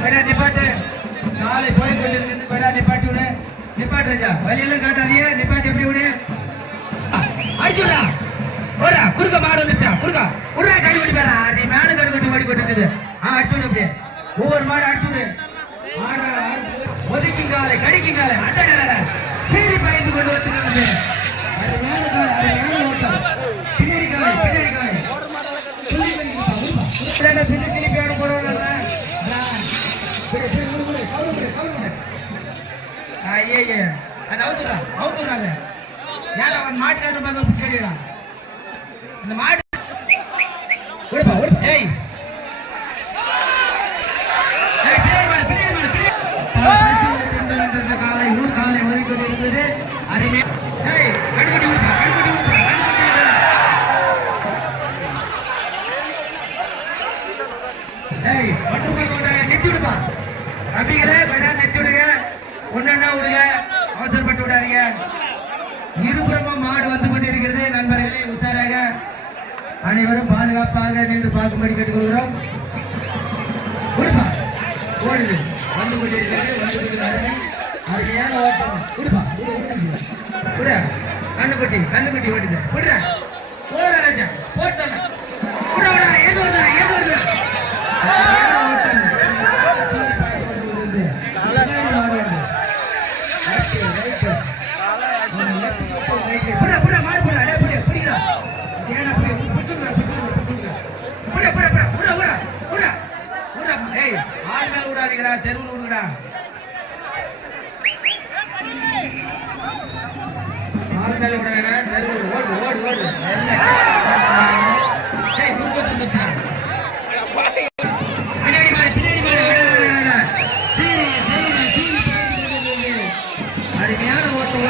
நிப்பாட்டு நாளை போய் கொண்டிருக்கிறது நிப்பாட்டி விடு நிப்பாட்டு ராஜா வழியெல்லாம் காட்டாதீங்க நிப்பாட்டி எப்படி விடு அடிச்சுடா ஓடா குறுக்க மாடு வந்துச்சா குறுக்கா உடா கடி ஓடி பேரா நீ மேல கடி கட்டி ஓடி போட்டு அடிச்சுடு அப்படியே ஒவ்வொரு மாடு அடிச்சுடு ஒதுக்கிங்காலை கடிக்கிங்காலை அட்டட சீரி பயந்து கொண்டு வந்துருக்காங்க அது மேல காலை அது மேல ஓட்டம் பின்னாடி காலை பின்னாடி திருப்பி ஆட போடுவாங்க ஐயே அது அவுத்துறாங்க யார் அவன் மாட்டுக்காரன் பார்த்து சரிடா இந்த மாடு ஏய் காலை ஊர் காலை ஒதுக்கி இருந்தது அதுமே நெத்திவிடுப்பா நம்பிக்கிறே நெத்தி விடுங்க ஒன்னா விடுங்க அவசரப்பட்டு விடாதீங்க இருபுறமும் மாடு வந்து கொண்டிருக்கிறது நண்பர்களே உஷாராக அனைவரும் பாதுகாப்பாக நின்று பார்க்கும்படி கேட்டுக்கொள்கிறோம் ஓடுது வந்து கொண்டிருக்கிறது அருமையான ஓட்டம் கொடுப்பா கண்ணுக்குட்டி ஓட்டுது விடுற போட ராஜா போட்டல ஏது வருது விடாதீங்கடா தெருவில் விடுங்கடா ஆள் மேல விடாதீங்க தெருவில் ஓடு ஓடு ஓடு பின்னாடி மாடு அருமையான ஓட்டம்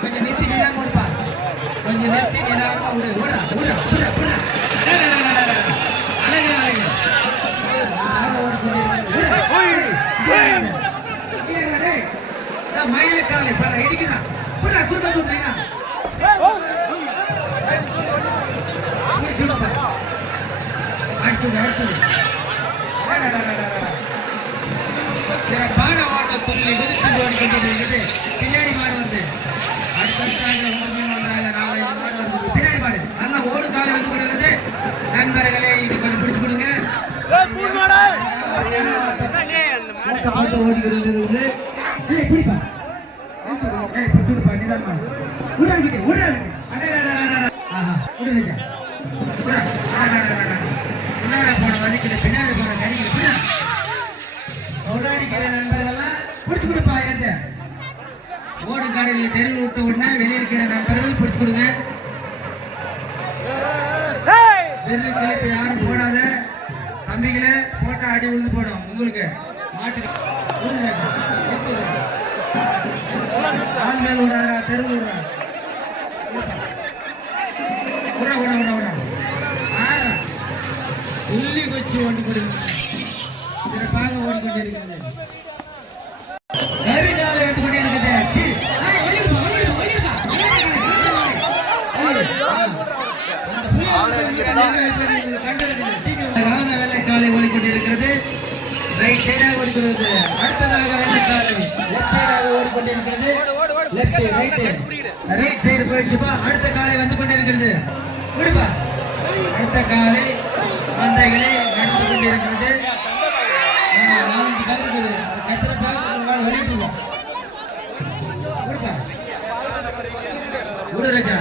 கொஞ்சம் நிறுத்தி நீதான் கொடுப்பா கொஞ்சம் நிறுத்தி நீதான் மயிலக்காலை பல இடிக்கிறான் பாட ஓட்டத்தில் விரித்து ஓடிக்கொண்டிருக்கிறது பின்னாடி மாடு வந்து பின்னாடி மாடு அண்ணா ஓடு காலை வந்து கொண்டிருக்கிறது நண்பர்களே இது கொஞ்சம் பிடிச்சு கொடுங்க ஓடிக்கிறது போன வலிக்கல பின்னாடி போன கறிக்கல ஓடாடிக்கிற நண்பர்கள்லாம் பிடிச்சு கொடுப்பா எந்த ஓடு காடையில் தெருவில் விட்டு உடனே வெளியே இருக்கிற நண்பர்கள் பிடிச்சு கொடுங்க தெரு கிளப்பி யாரும் போடாத தம்பிகளே போட்டா அடி விழுந்து போடும் உங்களுக்கு மாட்டுக்கு ஆண்கள் விடாதா தெருவில் விடுறா உள்ளி வச்சு ஓட்டு கொடுங்க சிறப்பாக ஓடிக்கொண்டிருக்கிறது நெருங்காலை வந்து கொண்டிருக்கிறது வெள்ளைக்காலை ஓடிக்கொண்டிருக்கிறது ரைட் சைடாக ஓடிக்கொண்டிருக்கிறது அடுத்ததாக வெள்ளைக்காலை லெப்ட் சைடாக ஓடிக்கொண்டிருக்கிறது ரைட் சைடு போயிடுச்சுப்பா அடுத்த காலை வந்து கொண்டிருக்கிறது கொடுப்பா அடுத்த காலை பந்தைகளை நடந்து கொண்டிருக்கிறது நாலஞ்சு கருது கத்திரப்பால் வெளியிட்டுவோம் உடுரஜா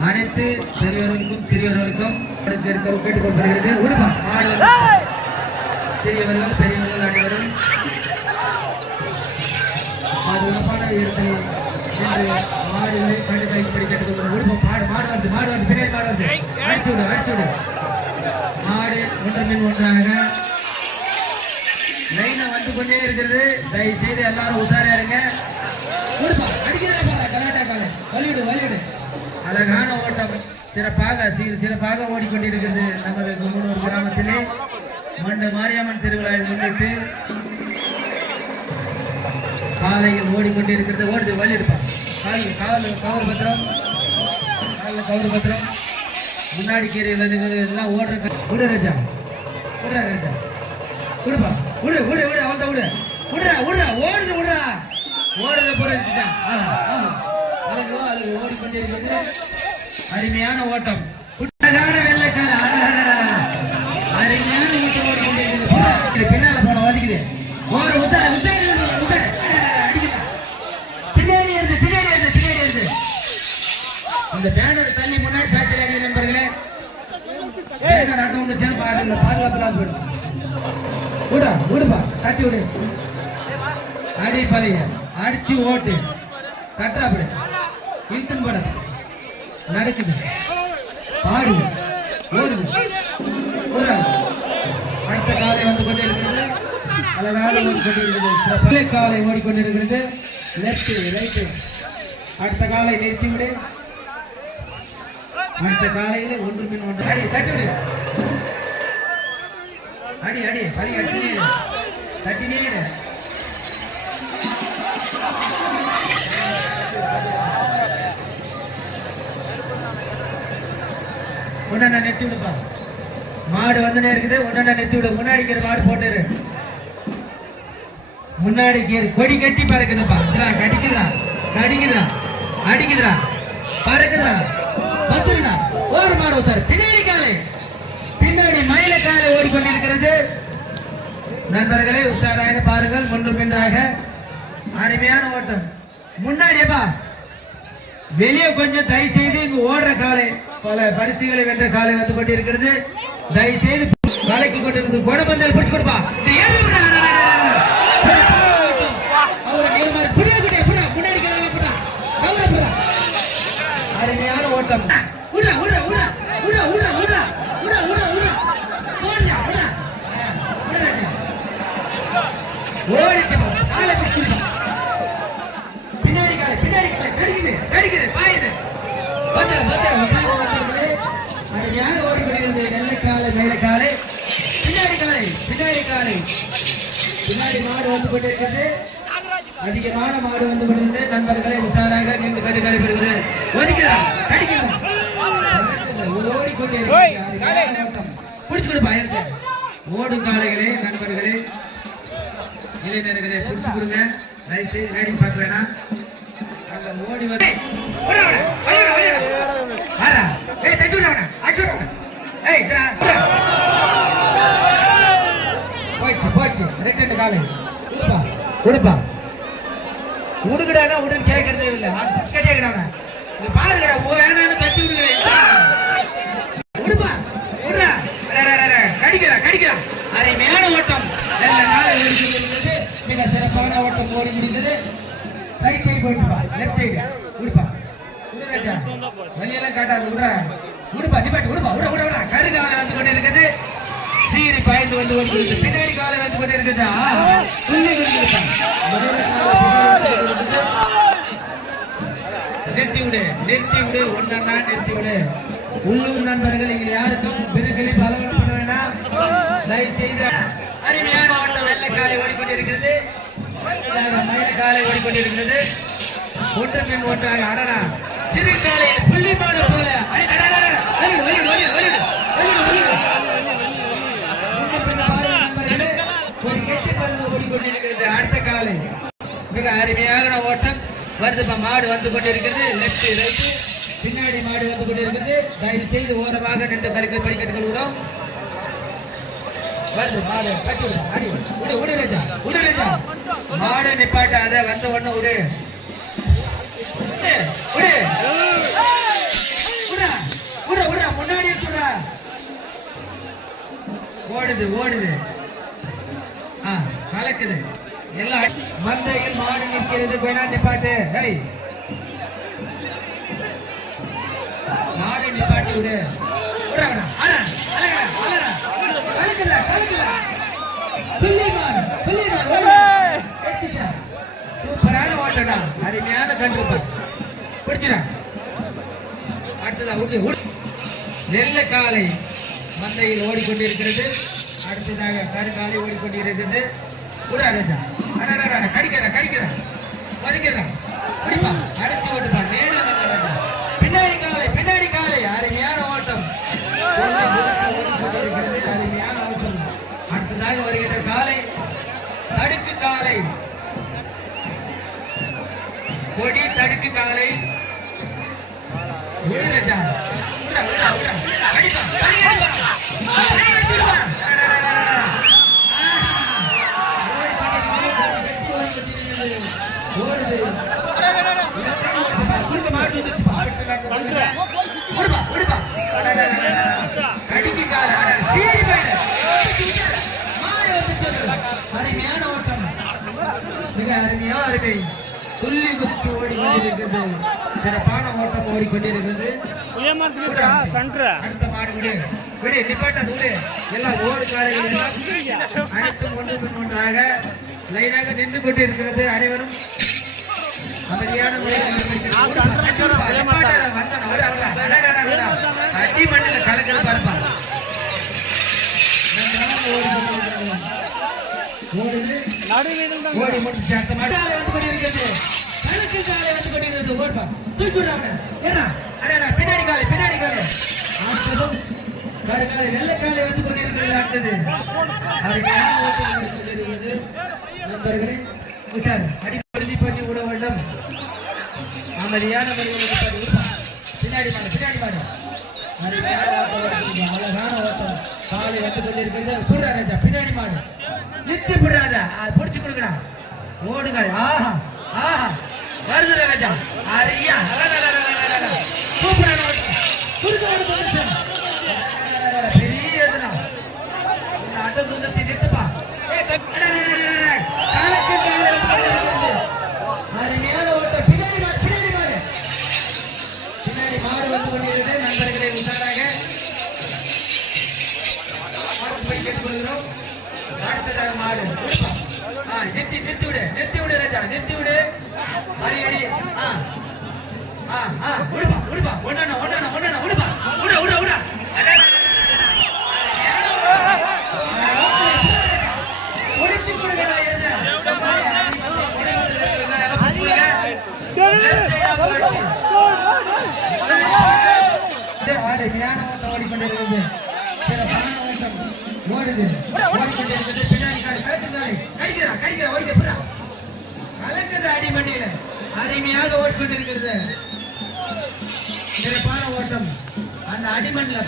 அனைத்து பெரியவர்களுக்கும் சிறியவர்களுக்கும் கேட்டுக்கொள்கிறது உடுப்பா சிறியவர்கள் பெரியவர்கள் அனைவரும் பாதுகாப்பான இடத்தில் மாடுகளை கண்டுபிடிப்படி கேட்டுக்கொள்வது விருப்பம் மாடு வந்து பின்னாடி மாடு வந்து அடிச்சுடு மாடு ஒன்றன் ஒன்றாக லைனா வந்து கொண்டே இருக்கிறது தயவு செய்து எல்லாரும் உஷாரா இருங்க கலாட்டா காலை வலிவிடு அழகான ஓட்டம் சிறப்பாக ஓடிக்கொண்டிருக்கிறது நமது கும்பனூர் கிராமத்திலே மண்ட மாரியம்மன் திருவிழாவை முன்னிட்டு காலையில் ஓடிக்கொண்டிருக்கிறது. ஓடுது, வழி எடுப்பான். கவர் பத்திரம், கவர் பத்திரம். முன்னாடி கீரையில் எல்லாம் ஓடுற விடு ராஜா, விடுறா ராஜா, விடுப்பா, விடு விடு விடு, அவன் தான் விடு, விடுறா விடுறா, ஓடுது விடுறா, ஓடுறத போற அழகு அழகு ஓடிக்கொண்டிருக்கிறது. அருமையான ஓட்டம், அழகான வெள்ளைக்கால, அருமையான ஓட்டம் ஓடிக்கொண்டிருக்கிறது. பின்னால போன வதிக்குது, ஓர உத்தார உத்தார உத்தார அடிக்கலாம். பின்னாடி இருந்து பின்னாடி இருந்து பின்னாடி இருந்து அந்த பேனர் தள்ளி முன்னாடி சாட்சி அடி நண்பர்களே. பேனர் ஆட்டம் வந்து சேர்ந்து பாருங்க, பாதுகாப்பு போயிடும். விடா விடுப்பா, தட்டி விடு, அடி பழைய அடிச்சு ஓட்டு, கட்டுறாப்படு, இழுத்துன்னு போட, நடக்குது, பாடு, ஓடுது, அடுத்த காலை வந்து கொண்டே இருக்கிறது. அழகாக வந்து கொண்டிருக்கிறது. காலை ஓடிக்கொண்டிருக்கிறது. லெப்ட் ரைட்டு, அடுத்த காலை நிறுத்தி விடு. அடுத்த காலையில ஒன்று பின் ஒன்று அடி, தட்டி விடு, அடி அடி பதி அடிச்சு தட்டி நீடு. ஒன்னா நெத்தி விடுப்பா, மாடு வந்துனே இருக்குது. ஒன்னா நெத்தி விடு, முன்னாடி கீரை மாடு போட்டுரு, முன்னாடி கீரை கொடி கட்டி பறக்குதுப்பா. கடிக்குதா கடிக்குதா அடிக்குதா பறக்குதா வந்துருடா, ஒரு மாடு சார். பின்னாடி காலை, பின்னாடி மயில காலை ஓடிக்கொண்டிருக்கிறது. நண்பர்களே உஷாராக பாருங்கள், முன்பு பின்றாக அருமையான ஓட்டம். முன்னாடியப்பா வெளியே கொஞ்சம் தயவு செய்து இங்கு ஓடுற காலை, பல பரிசுகளை வென்ற காலை வந்து கொண்டிருக்கிறது. தயவு செய்து வளைக்கு கொண்டிருக்கிறது. குணபந்தல் பிடிச்சு கொடுப்பா, அருமையான ஓட்டம். பின்னாடி காலை பின்னாடி காலை கடிக்குது கடிக்குது பாயுது. அருமையாக ஓடிக்கொண்டிருக்கிறது. நல்ல காலை மேல காலை, பின்னாடி காலை பின்னாடி காலை, பின்னாடி மாடு வந்து கொண்டிருக்கிறது. அதிகமான மாடு வந்து கொண்டிருந்தது. நண்பர்களை உஷாராக நின்று கடி கடிப்படுகிறது. ஒதுக்கிறார், கடிக்கிறார், ஓடிக்கொண்டே பிடிச்சு கொடுப்பா. ஓடும் காலைகளே நண்பர்களே, இளைஞர்களே பிடிச்சு கொடுங்க. ரைட்டு ரேடி பார்க்க வேணாம். அங்க ஓடி வந்து போச்சு போச்சு. ரெண்டு காலை கொடுப்பா கொடுப்பா, உடுக்கடானா உடன் கேட்கறதே இல்லை. கேட்கறா பாருங்கடா, வேணான்னு தட்டி விடுப்பா, விடுறா கடிக்கிறா கடிக்கிறா. அருமையான ஓட்டம், நல்ல நாளை ஓடிக்கொண்டிருந்தது. மிக சிறப்பான ஓட்டம் ஓடி முடிந்தது. ரைட் சைடு போயிட்டுப்பா, லெப்ட் சைடு விடுப்பா, விடுராஜா வழியெல்லாம் காட்டாது, விடுறா விடுப்பா, நிப்பாட்டு விடுப்பா, விட விட விட. கருகாலை வந்து கொண்டு இருக்குது. சீரி பாய்ந்து வந்து ஓடிக்கிறது. பின்னாடி காலை வந்து கொண்டு இருக்குது. நிறுத்தி விடு நிறுத்தி விடு, ஒன்னா நிறுத்தி விடு. உள்ளூர் நண்பர்கள் இங்க யாருக்கும் பிறகு பலவன் பண்ண வேணாம். தயவு செய்து அருமையான ஓட்டம். வெள்ளை காலை ஓடிக்கொண்டிருக்கிறது, மயில காலை ஓடிக்கொண்டிருக்கிறது. ஒன்று பின் ஒன்றாக அடடா சிறு காலையில் புள்ளி மாடு போல ஓடிக்கொண்டிருக்கிறது. அடுத்த காலை மிக அருமையான ஓட்டம் வருதுப்பா. மாடு வந்து கொண்டிருக்கிறது. லெப்ட் ரைட், பின்னாடி மாடு வந்து கொண்டிருக்கிறது. தயவு செய்து ஓரமாக நின்று கருக்கல் படிக்கட்டுகள் விடும். வருது மாடு, கட்டி விடு, அடி விடு, விடு ராஜா, விடு ராஜா. மாடு நிப்பாட்டாத, வந்த ஒண்ணு விடு விடு விடுறா விடுற விடுறா, முன்னாடி சொல்றா. ஓடுது ஓடுது, கலக்குது எல்லாம். மந்தையில் மாடு நிற்கிறது, வேணா நிப்பாட்டு. மாடு நிப்பாட்டி விடு, சூப்பரான ஓட்டடா, அருமையான கண்டு பிடிச்சிடா. அடுத்ததா நெல்ல காலை மந்தையில் ஓடிக்கொண்டிருக்கிறது. அடுத்ததாக கருங்காலி ஓடிக்கொண்டிருக்கிறது. கடிக்கிறா அடிச்சு ஓட்டுப்பா. பின்னாடி காலை அருமையான ஓட்டம், அருமையான ஓட்டம். அடுத்ததாக வருகின்ற காலை தடுக்கு காலை, கொடி தடுக்கு காலை. அருமையான ஓட்டம், மிக அருமையா இருக்கு. துள்ளி குதித்து ஓடிக்கொண்டிருக்கிறது. சிறப்பான ஓட்டம் ஓடிக்கொண்டிருக்கிறது. அடுத்த மாடு விடு நிப்பாட்ட விடு. எல்லாம் ஓடு காலைகள் அனைத்தும் ஒன்றாக லைனாக நின்று கொண்டிருக்கிறது. அனைவரும் அமைதியான அடி மண்ணில் கலக்கிற பார்ப்பா. ஓடி முடிச்சு அடுத்த மாடு வந்து கொண்டிருக்கிறது. கணக்கு காலை வந்து கொண்டிருக்கிறது. ஓடுப்பா தூக்கி பின்னாடி காலை அடுத்ததும் கருக்காலை வெள்ளைக்காலை வந்து கொண்டிருக்கிறது. அடுத்தது நண்பர்களே உஷார் அடிப்படை பண்ணி விட வேண்டும். அமைதியான பின்னாடி மாடு அழகான ஓட்டம் காலை வந்து கொண்டிருக்கிறது. பின்னாடி மாடு நிறுத்தி விடாத, பிடிச்சு கொடுக்கடா. ஓடுங்கள். ஆஹா வருது ராஜா. அரியா சூப்பரான பெரிய அட்டம் சுந்தரத்தை நிறுத்துப்பா. அருமையான ஓட்டம். பின்னாடி மாடு வந்து கொண்டிருக்கிறது. நண்பர்களை உஷாராக போய் கேட்டுக்கொள்கிறோம். அடுத்ததாக மாடு நிறுத்தி விடு ராஜா, நிறுத்தி விடு. ஹரி உடுப்பா ஒண்ணா உடுப்பா உட ஒழிச்சு கொடுங்க. அருமையான ஓட்டம் ஓடிக்கொண்டிருக்கிறது. சிறப்பான ஓட்டம் ஓடிக்கொண்டிருக்கிறது. அடி மண்டியில அருமையாக ஓடிக்கொண்டிருக்கிறது. சிறப்பான ஓட்டம். அந்த அடிமண்ணில்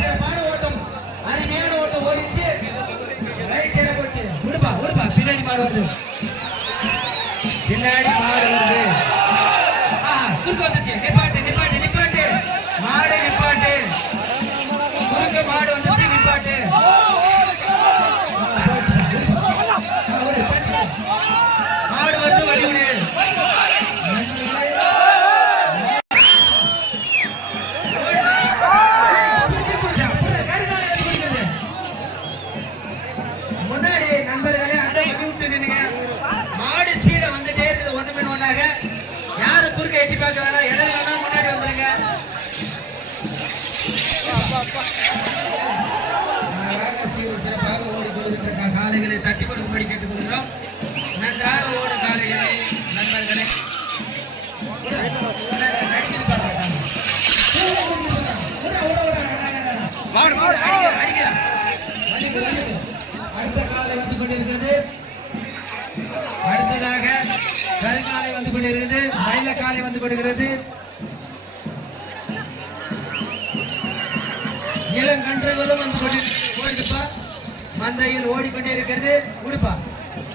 சிறப்பான ஓட்டம், அருமையான ஓட்டம் ஓடிச்சு. பின்னாடி மாடு வருது. நிப்பாட்டு மாடு நிப்பாட்டு. குறுக்க மாடு வந்துச்சு, நிப்பாட்டு. மாடு வந்து வழிவிடு. முன்னாடி நண்பர்களே அந்த வழி விட்டு நின்னுங்க. மாடு ஸ்பீட வந்துட்டே இருக்குது. ஒன்று பின் ஒன்றாக யாரு குறுக்க எட்டி பார்க்க வேணாம். இடம் வேணா முன்னாடி வந்துருங்க. சிறப்பாக ஓடிக்கொள்கின்ற காலைகளை தட்டி கொடுக்கும்படி கேட்டுக் கொள்கிறோம். நன்றாக ஓட காலைகளை நண்பர்களே அடுத்த காலை வந்து கொண்டிருக்கிறது. அடுத்ததாக கருங்காலை வந்து கொண்டிருக்கிறது. மயிலக்காலை வந்து கொண்டிருக்கிறது. இளங்கன்றுகளும் வந்து கொண்டிருப்பா. மந்தையில் ஓடிக்கொண்டே இருக்கிறது. உடுப்பா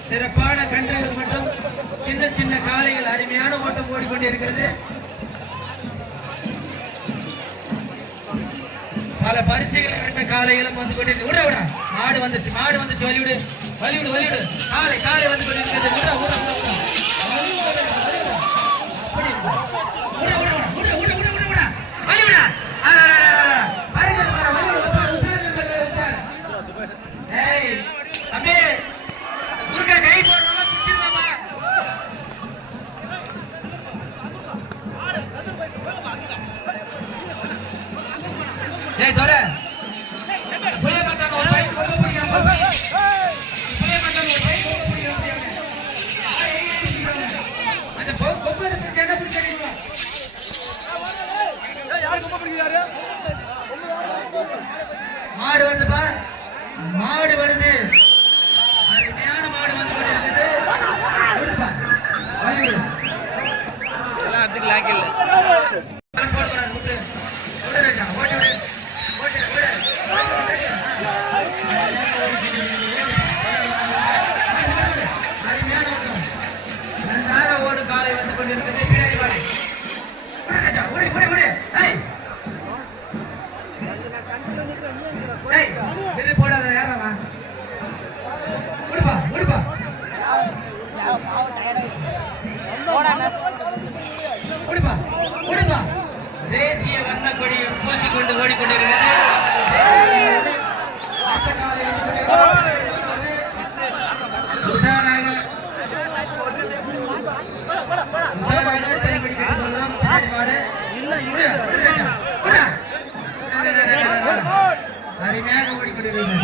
சிறப்பான கன்றுகள் மற்றும் சின்ன சின்ன காளைகள் அருமையான ஓட்டம் ஓடிக்கொண்டே இருக்கிறது. பல பரிசுகளை வென்ற காளைகளும் வந்து கொண்டிருக்கிறது. விட மாடு வந்துச்சு வலிவிடு காலை வந்து கொண்டிருக்கிறது. அப்படி புளிய மாட்டான் ஒரு பையன் கொம்பு பிடிக்கிறான். புளிய மாட்டான் ஒரு பையன் கொம்பு பிடிக்கிறான். அந்த கொம்பு எடுத்து என்ன பிடிக்கிறீங்களா? யார் கொம்பு பிடிக்கிறாரு? மாடு வந்துப்பா, மாடு வருது. அருமையான மாடு வந்து கொண்டிருக்குது. அதுக்கு லாக் இல்ல. ஓடு காலை வந்து கொண்டிருக்கிறது. போடாத யாரா தேசிய வண்ண கொடி பூசிக்கொண்டு ஓடிக்கொண்டிருக்கிறது. அருமையாக ஓடிக்கொண்டிருக்கிறது.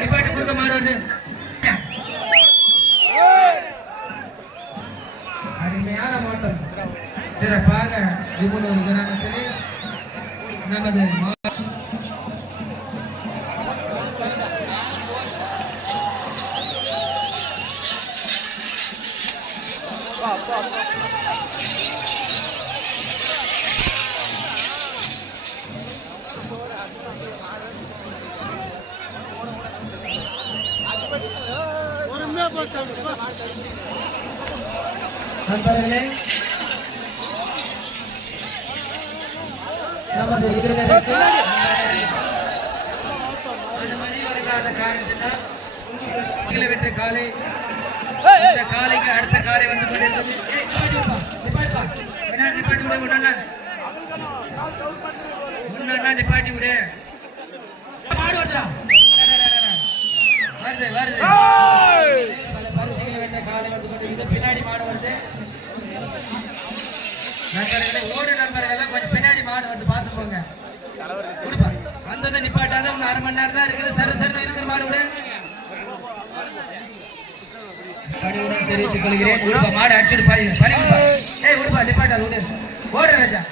டிபார்ட் கொடுக்க மாறுவது. அருமையான மாட்டம் சிறப்பாக இவ்வளவு கிராமத்திலே நமது நண்பர்களே, நமது எதிர்கதைக்கு அது மணி வருகாத காரணத்தினால் வெற்ற காலை இந்த காலைக்கு அடுத்த காலை வந்து கொண்டிருந்தது. நிப்பாட்டி விடு. மாடு வருதா? வருது வருது. பல பரிசுகளை வென்ற காலை வந்து கொண்டிருக்கிறது. பின்னாடி மாடு வருது. நண்பர்களே, ஓடு நண்பர்கள் கொஞ்சம் பின்னாடி மாடு வந்து பார்த்து போங்க. கொடுப்பா வந்ததை நிப்பாட்டாத ஒன்று அரை மணி நேரம் தான் இருக்குது. சரசரன்னு இருக்கிற மாடு விட பணிவுடன் தெரிவித்துக் கொள்கிறேன். உடுப்பா மாடு அடிச்சுட்டு பாருங்க. ஏய் உடுப்பா நிப்பாட்டா விடு. ஓடுற ராஜா.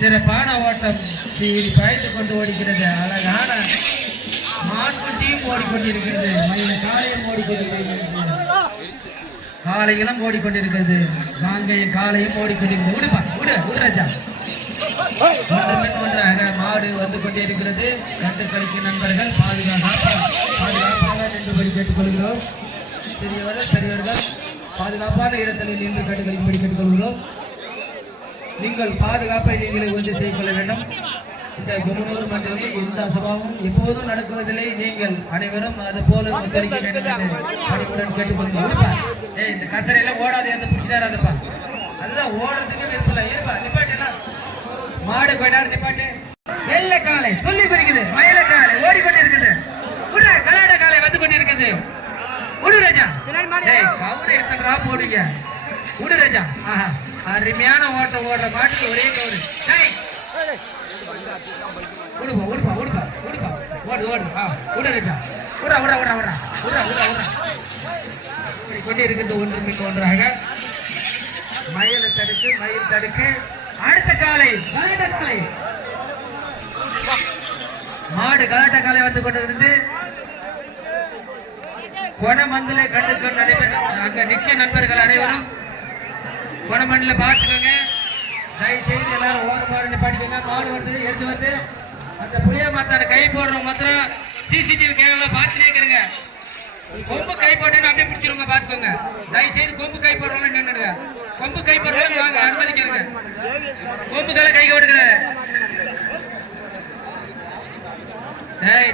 சிறப்பான ஓட்டம் பயந்து கொண்டு ஓடிக்கிறது. அழகான மான்குட்டியும் ஓடிக்கொண்டிருக்கிறது. மயில காலையும் ஓடிக்கொண்டிருக்கிறது. காலையிலும் ஓடிக்கொண்டிருக்கிறது. காங்கையும் காலையும் ஓடிக்கொண்டிருக்கிறது. விடுப்பா விடு விடு ராஜா. ஒன்றாக மாடு வந்து கொண்டே இருக்கிறது. கண்டு கழிக்கும் நண்பர்கள் பாதுகாப்பாக நின்றுபடி கேட்டுக்கொள்கிறோம். பெரியவர்கள் பாதுகாப்பான இடத்தில் நின்று கண்டு கழிக்கும்படி கேட்டுக்கொள்கிறோம். நீங்கள் பாதுகாப்பை நீங்களே உறுதி செய்து கொள்ள வேண்டும். இந்த குருநூர் மண்டலத்தில் எந்த சபாவும் எப்போதும் நடக்கிறதில்லை. நீங்கள் அனைவரும் அது போல ஒத்துழைக்க வேண்டும் என்று பணிவுடன் கேட்டுக்கொள்கிறோம். இந்த கசரையெல்லாம் ஓடாது எந்த பிடிச்சிடாதப்பா. அதுதான் ஓடுறதுக்கு விருப்பம் இல்லப்பா. நிப்பாட்டு எல்லாம் மாடு போயிட்டாரு. நிப்பாட்டு. வெள்ளை காலை சொல்லி குறிக்குது. மயில காலை ஓடிக்கொண்டிருக்குது. கலாட காலை வந்து கொண்டிருக்குது. உடு ராஜா. கவுரு எத்தனை போடுங்க. உடு ராஜா. அருமையான ஓட்டம் ஓடுற மாட்டுக்கு ஒரே கவுரு. உடுப்பா உடுப்பா உடுப்பா உடுப்பா ஓடு ஓடு. உடு ராஜா. உடா உடா உடா உடா உடா உடா உடா கொண்டே இருக்கிறது. ஒன்று மிக்க ஒன்றாக மயில தடுக்கு மயில் தடுக்கு. அடுத்த காலை கலாட்ட காலை. மாடு கலாட்ட காலை வந்து கொண்டிருந்து கொணமந்திலே கண்டுக்கு நடைபெறும். அங்க நிச்சய நண்பர்கள் அனைவரும் கொணமண்டில பார்த்துக்கோங்க. தயவு செய்து எல்லாரும் ஓரமாக நிப்பாட்டிக்கோங்க. மாடு வந்து எடுத்து வந்து அந்த புளிய மாத்தான கை போடுறவங்க மாத்திரம் சிசிடிவி கேமரா பார்த்துட்டே இருக்கிறங்க. கொம்பு கை போட்டேன்னு அப்படியே பிடிச்சிருங்க. பார்த்துக்கோங்க. தயவு செய்து கொம்பு கை போடுறவங்க நின்றுடுங்க. கொம்பு கை போடுறவங்க வாங்க அனுமதிக்கிறங்க. கொம்புகளை கை கொடுக்குற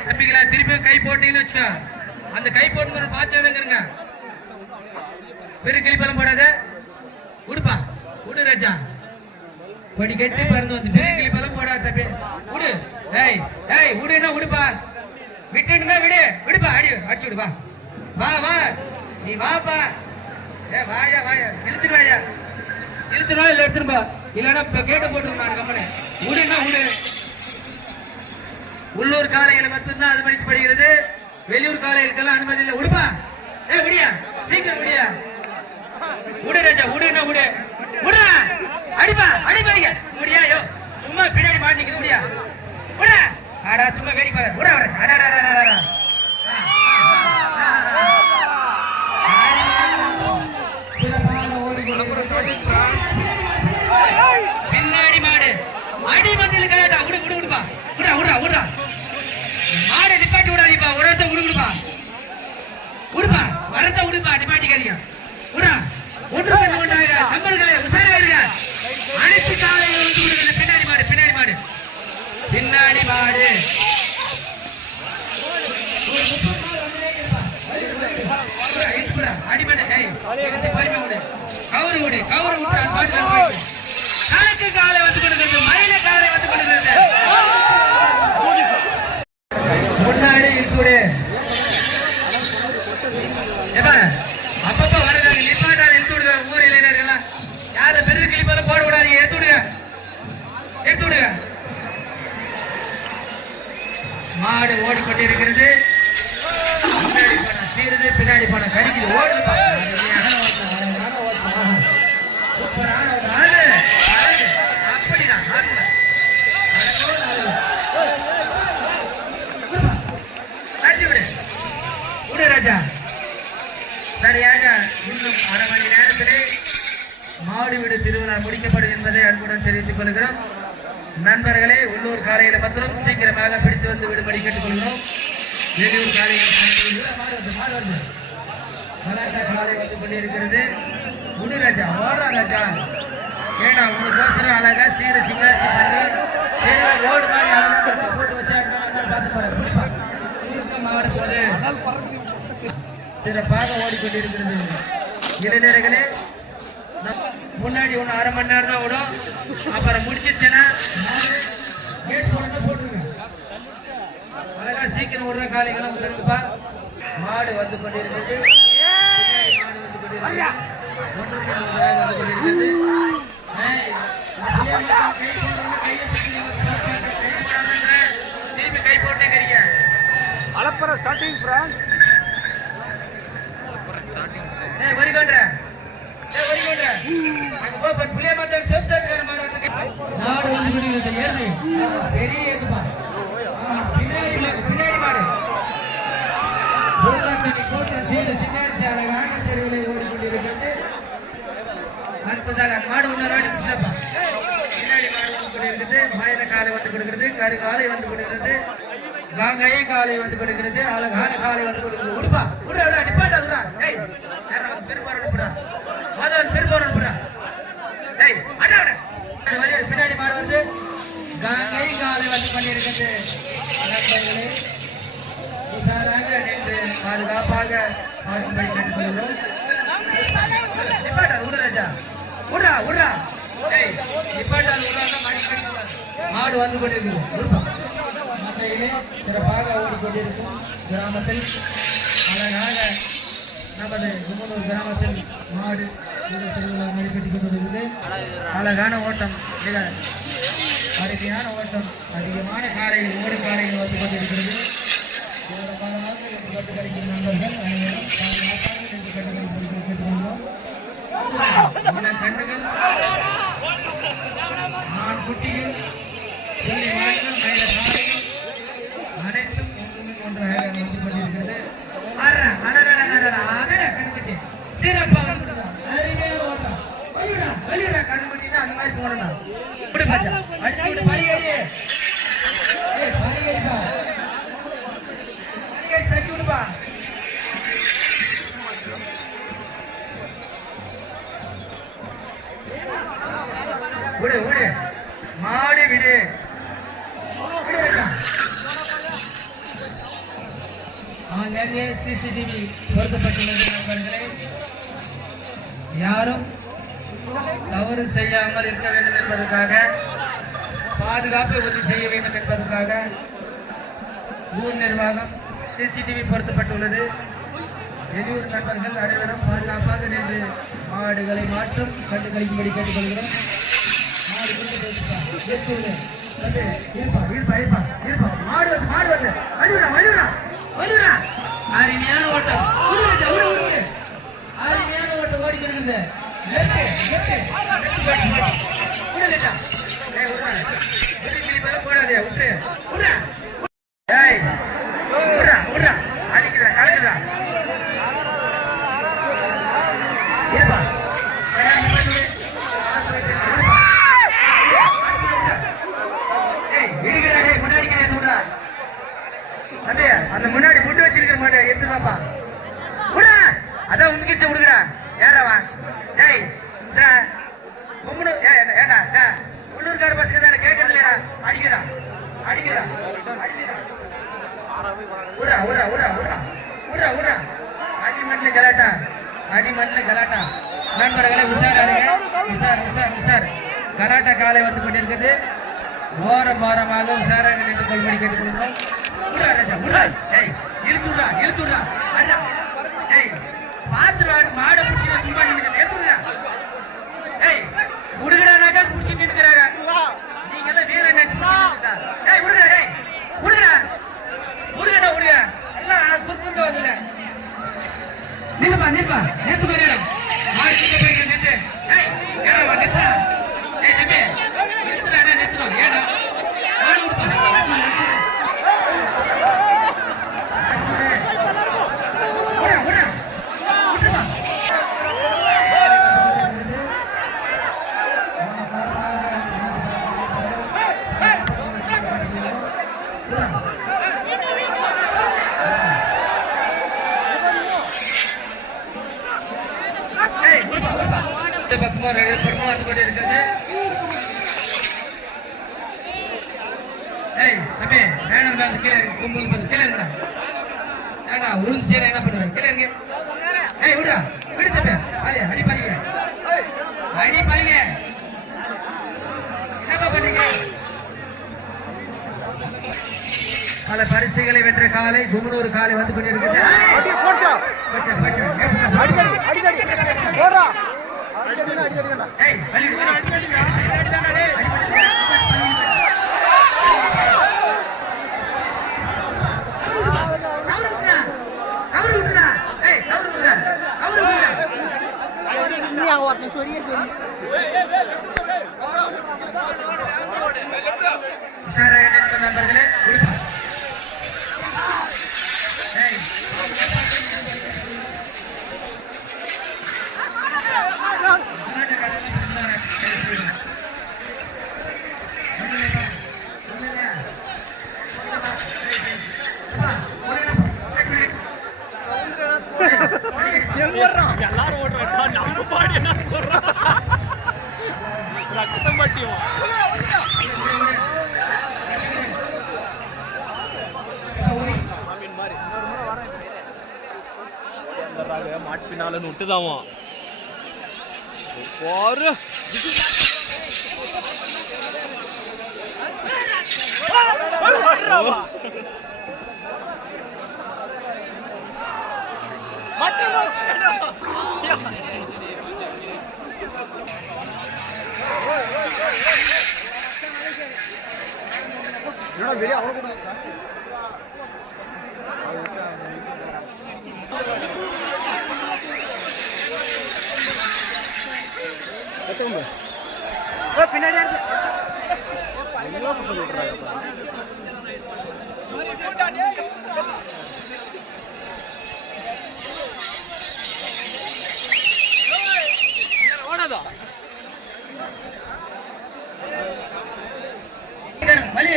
தம்பிகளா திருப்பி கை போட்டீங்கன்னு வச்சுக்கோ. அந்த கை போட்டு பார்த்துருங்க. பெரிய கிளிப்பலம் போடாத. உடுப்பா உடு ராஜா. கொடி கட்டி பறந்து வந்து பெரிய கிளிப்பலம் போடாத தம்பி. உடு. ஏய் ஏய் உடுன்னா உடுப்பா. விட்டுன்னா விடு. விடுப்பா. அடி அடிச்சு விடுப்பா. வா வா நீ வாப்பா. வாயா வாயா இழுத்துருவாயா இழுத்துருவா இல்ல எடுத்துருப்பா இல்லன்னா கேட்ட போட்டுருவாங்க கம்பெனி உடுன்னா உடு. உள்ளூர் காலைகளை மட்டும்தான் அனுமதிக்கப்படுகிறது. வெளியூர் காலைகளுக்கெல்லாம் அனுமதி இல்லை. உடுப்பா முடியா சீக்கிரம் முடியா உடு ராஜா உடுன்னா உடு உடா அடிப்பா அடிப்பாங்க முடியா யோ சும்மா பின்னாடி மாட்டிக்கிது முடியா உட ஆடா சும்மா வேடிக்கை உட பின்னாடி மாடு அடி மத்தியில் கலாட்டா உடு உடு உடுப்பா உடா உடா உடா மாடு நிப்பாட்டி விடாதீப்பா ஒரு இடத்த உடுப்பா உடுப்பா வரத்த உடுப்பா நிப்பாட்டிக்காதீங்க உடா ஒன்று ஒன்றாக நம்பர்களே உசாராக அனைத்து காலையில் வந்து விடுகிற பின்னாடி மாடு பின்னாடி மாடு பின்னாடி மாடு அடிமனை கவுரு விடு கவுரு விட்டு கணக்கு காலை வந்து கொடுக்கிறது மயில காலை வந்து கொடுக்கிறது முன்னாடி இருக்கு அப்பப்ப வருகிறாங்க நிப்பாட்டால எடுத்து விடுங்க ஊர் இளைஞர்கள் யாரும் பெரிய கிளிப்பால போட விடாதீங்க எடுத்து விடுங்க எடுத்து விடுங்க மாடு ஓடிக்கொண்டிருக்கிறது பின்னாடி பணம் சீருது பின்னாடி பணம் கடிக்குது ஓடுது அப்படிதான் விடு விடு ராஜா சரியாக இன்னும் அரை மணி நேரத்திலே மாடு வீடு திருவிழா முடிக்கப்படும் என்பதை அன்புடன் தெரிவித்துக் கொள்கிறோம். நண்பர்களே உள்ளூர் காலையில மாத்திரம் சீக்கிரமாக பிடித்து வந்து விடுபடி கேட்டுக்கொள்கிறோம். வெளியூர் காலையில் காலை வந்து கொண்டிருக்கிறது. குடு ராஜா ஓடுறா ராஜா ஏடா உங்களுக்கு யோசனை அழகா சீர சிங்காச்சி பண்ணி ரோடு மாதிரி போட்டு வச்சா பார்த்து போறேன் மாடு போது சிறப்பாக ஓடிக்கொண்டிருக்கிறது. இளைஞர்களே முன்னாடி ஒன்று அரை மணி நேரம் தான் ஓடும். அப்புறம் முடிச்சிருச்சுன்னா போட்டுருங்க அழகா சீக்கிரம் விடுற காலைகளும் விட்டுருப்பா. மாடு வந்து கொண்டிருக்கிறது. மாடு வந்து கொண்டிருக்கிறது. திருப்பி கை போட்டே கறிங்க அளப்பற ஸ்டார்டிங் பிரான்ஸ் வருகின்ற நாடு வந்து பெரிய பின்னாடி மாடு அழகான தெருவிலை ஓடிக்கொண்டிருக்கிறது. அடுத்ததாக மாடு பின்னாடி மாடு வந்து கொண்டிருக்கிறது. மயில காலை வந்து கொடுக்கிறது. கரு காலை வந்து கொண்டிருக்கிறது. காங்கையே காலை வந்து கொடுக்கிறது. அழகான காலை வந்து கொடுக்கிறது. உடுப்பா உடா டிப்பாட்டா உடா ஏய் யாராவது பெருமாள் அனுப்புறா மாதவன் பெருமாள் அனுப்புறா ஏய் அடா பின்னாடி மாடு வந்து காங்கை காலை வந்து கொண்டிருக்கிறது. நண்பர்களே உஷாராக நின்று பாதுகாப்பாக மாடுபடி கேட்டுக்கொள்கிறோம். டிப்பாட்டா உடு ராஜா உடா உடா ஏய் டிப்பாட்டா உடா மாடு வந்து கொண்டிருக்கிறது. மந்தையிலே சிறப்பாக ஓடிக்கொண்டிருக்கும் கிராமத்தில் அழகாக நமது குமனூர் கிராமத்தில் மாடு திருவிழா நடைபெற்றுக் கொண்டிருக்கிறது. அழகான ஓட்டம் மிக அருமையான ஓட்டம் அதிகமான காலையில் ஓடு காலையில் வந்து கொண்டிருக்கிறது. கட்டுக்கடிக்கும் நண்பர்கள் அனைவரும் பாதுகாப்பாக நின்று கட்டுக்கடிப்பதற்கு கேட்டுக்கொள்கிறோம். கண்ணுகள் ஆண் குட்டிகள் புள்ளி மாடுகள் மயில காலைகள் அனைத்தும் ஒன்றாக வந்து கொண்டிருக்கிறது. சிறப்பாக கண்ணுக்குட்டினா அந்த மாதிரி போடணும். தட்டி விடுப்பா விடு விடு மாடு விடு அங்கே சிசிடிவி பொருத்தப்பட்டுள்ளது. நண்பர்களே யாரும் தவறு செய்யாமல் இருக்க வேண்டும் என்பதற்காக பாதுகாப்பை உறுதி செய்ய வேண்டும் என்பதற்காக ஊர் நிர்வாகம் சிசிடிவி பொருத்தப்பட்டுள்ளது. வெளியூர் நண்பர்கள் அனைவரும் பாதுகாப்பாக நின்று மாடுகளை மாற்றும் கண்டு கழிக்கும்படி கேட்டுக்கொள்கிறோம். மாடு அருமையான ஓட்டம், அருமையான ஓட்டம் ஓடிக்கொண்டிருந்த போடாதே விட்டு அடிக்கிறா கலக்குறா அந்த முன்னாடி முட்டு வச்சிருக்கிற மாட்டே எடுத்து பாப்பா விடா அதான் உண்கிச்ச விடுங்கடா யாராவா டேய் ஏண்டா உள்ளூர்கார பசங்க தானே கேட்கறது இல்லடா அடிக்கிறா அடிக்கிறா உரா உரா உரா உரா உரா உரா அடிமண்ல கலாட்டா அடிமண்ல கலாட்டா நண்பர்களை உஷாராருங்க உஷார் உஷார் உஷார் கலாட்டா காலை வந்து கொண்டிருக்கிறது ஓரம் வாரமாக உஷாராக நின்று கொள்படி கேட்டுக்கொள்கிறோம். இழுத்துடா இழுத்துடா பார்த்து மாடை பிடிச்சி சும்மா நினைக்கிறேன் உடுகடானாக்கா பிடிச்சி நிற்கிறாங்க நீங்க எல்லாம் வீர நினைச்சு உடுகடா டேய் உடுகடா உடுகடா உடுக எல்லாம் குறுக்குண்டு வந்துல நிற்பா நிற்பா நேற்று போயிடும் மாடு கிட்ட போயிட்டு நின்று ஏறவா நிற்பா தம்பி நிறுத்துறானே நிறுத்தணும் ஏடா மாடு பக்கமா வந்து கொண்டிருக்கிறது. தம்பி வேணும் மேம் கீழே கும்பல் கீழே இருந்தா ஏடா உளுந்து சீரை என்ன பண்ணுவேன் கீழே இருங்க. விடுடா விடு தம்பி அடி பாருங்க அடி பாருங்க என்னப்பா பண்ணீங்க. பல பரிசுகளை வென்ற காலை குமுனூர் காலை வந்து கொண்டிருக்கிறது. நண்பர்களே எல்லாரும் ஓட்டுறா நம்ம பாடி என்ன போடுறான் ரத்தம் பட்டியும் மாட்பினாலன்னு விட்டுதாவும் பாரு வெளியே அவ்வளோ பின்னாடி ஓடாதா வலி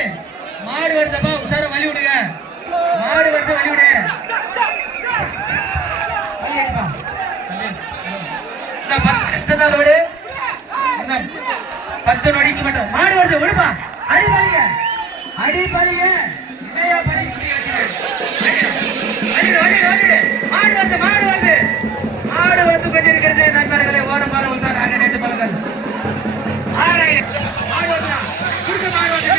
மாடு வருதப்பா உசார வலி விடுங்க மாடு வருது வலி விடு விடு 10 நொடிக்கு மட்டும் மாடு வருது விடுப்பா அடிப்பாளிங்க அடிப்பாளிங்க மாடு வந்து மாடு வந்து மாடு வந்து கொண்டிருக்கிறது நண்பர்களை ஓரம் மாற வந்தா நாங்க நேற்று பலர்கள் மாடு வந்தா குடுக்க மாடு வந்து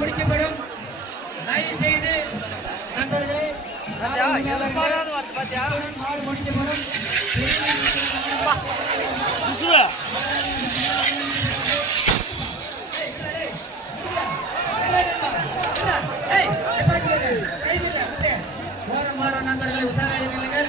முடிக்கப்படும். தயவு செய்து நண்பர்களே முடிக்கப்படும். நண்பர்களை உஷாராக நில்லுங்கள்.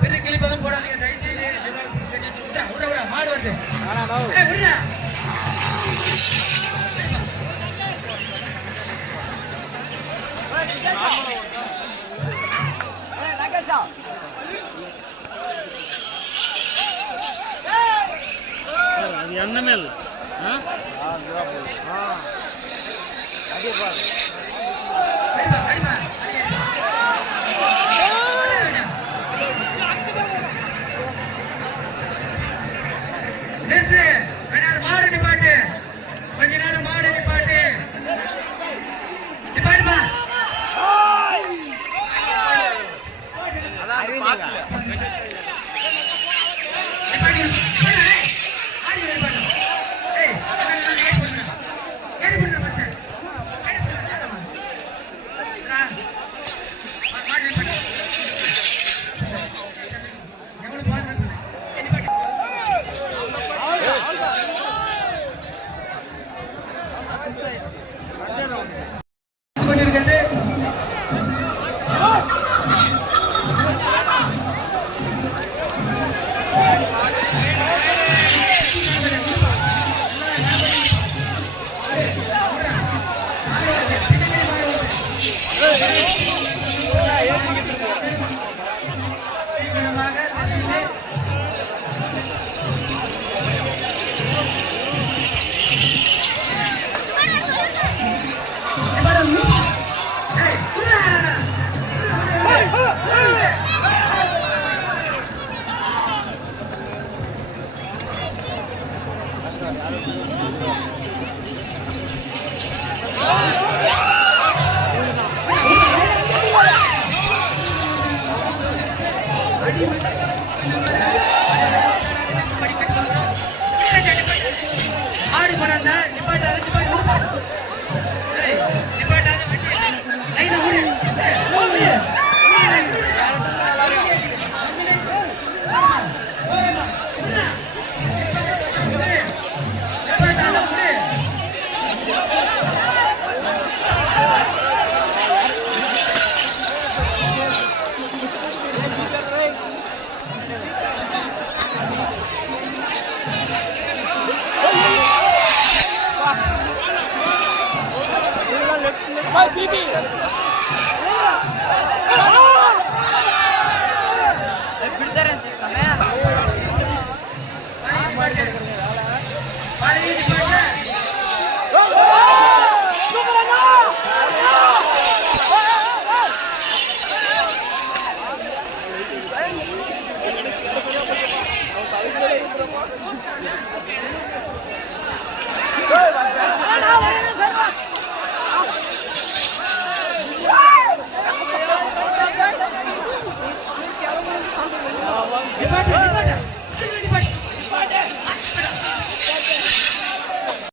பெரிய கிளிப்பதும் போடாதீங்க. மாடு வருது. என்ன மேல் மாடு நிப்பாட்டு. கொஞ்ச நேரம் மாடு நிப்பாட்டு. நிப்பாட்டுமா. பிபி